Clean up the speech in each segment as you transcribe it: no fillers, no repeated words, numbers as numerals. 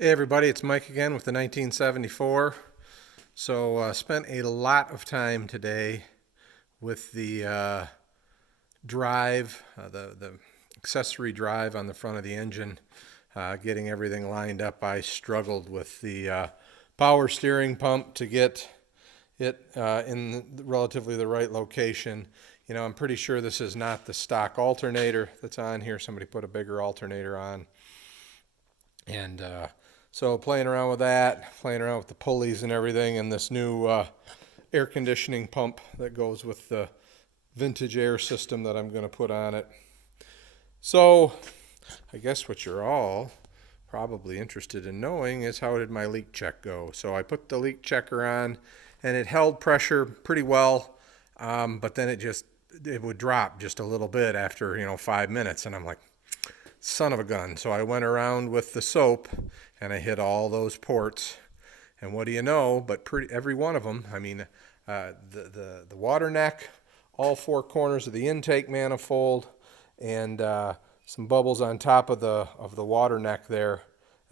Hey everybody, it's Mike again with the 1974. So spent a lot of time today with the drive, the accessory drive on the front of the engine, getting everything lined up. I struggled with the power steering pump to get it in relatively the right location. You know, I'm pretty sure this is not the stock alternator that's on here. Somebody put a bigger alternator on. And so playing around with that, playing around with the pulleys and everything, and this new air conditioning pump that goes with the vintage air system that I'm going to put on it. So I guess what you're all probably interested in knowing is, how did my leak check go? So I put the leak checker on, and it held pressure pretty well, but then it would drop just a little bit after 5 minutes, and I'm like, son of a gun. So I went around with the soap and I hit all those ports, and what do you know, but every one of them, I mean, the water neck, all four corners of the intake manifold, and some bubbles on top of the water neck there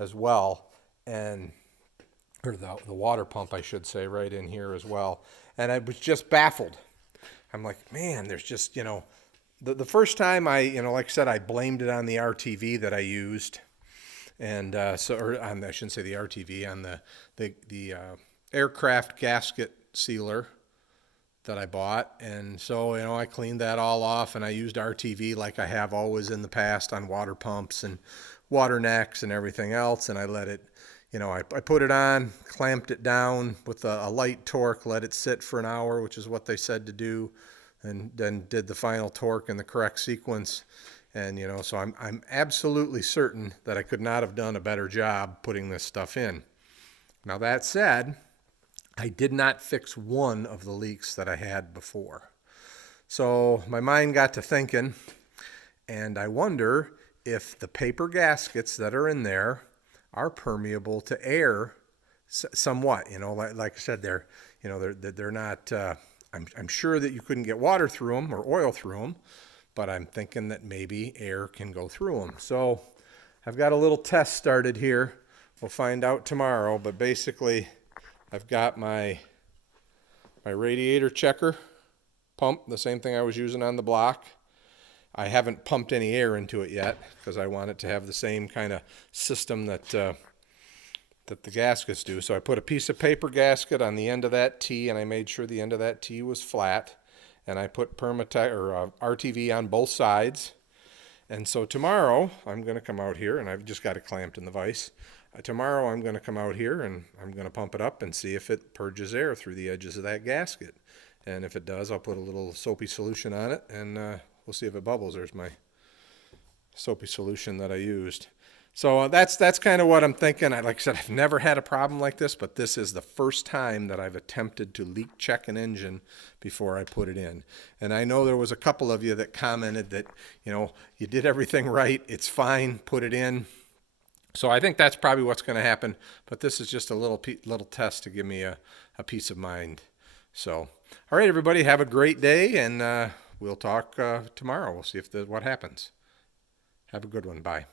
as well, and or the water pump, I should say, right in here as well. And I was just baffled. I'm like, man, there's just, the first time like I said, I blamed it on the RTV that I used, and I shouldn't say the RTV, on the aircraft gasket sealer that I bought. And so I cleaned that all off, and I used RTV like I have always in the past on water pumps and water necks and everything else, and I let it, I put it on, clamped it down with a light torque, let it sit for an hour, which is what they said to do, and then did the final torque in the correct sequence. And so I'm absolutely certain that I could not have done a better job putting this stuff in. Now that said, I did not fix one of the leaks that I had before. So my mind got to thinking, and I wonder if the paper gaskets that are in there are permeable to air somewhat. Like I said, they're not. I'm sure that you couldn't get water through them or oil through them, but I'm thinking that maybe air can go through them. So I've got a little test started here. We'll find out tomorrow, but basically I've got my radiator checker pump, the same thing I was using on the block. I haven't pumped any air into it yet because I want it to have the same kind of system that the gaskets do. So I put a piece of paper gasket on the end of that T, and I made sure the end of that T was flat, and I put RTV on both sides. And so tomorrow I'm going to come out here, and I've just got it clamped in the vise. Tomorrow I'm going to come out here and I'm going to pump it up and see if it purges air through the edges of that gasket. And if it does, I'll put a little soapy solution on it, and we'll see if it bubbles. There's my soapy solution that I used. So that's kind of what I'm thinking. Like I said, I've never had a problem like this, but this is the first time that I've attempted to leak check an engine before I put it in. And I know there was a couple of you that commented that, you did everything right, it's fine, put it in. So I think that's probably what's going to happen, but this is just a little test to give me a peace of mind. So, all right, everybody, have a great day, and we'll talk tomorrow. We'll see what happens. Have a good one. Bye.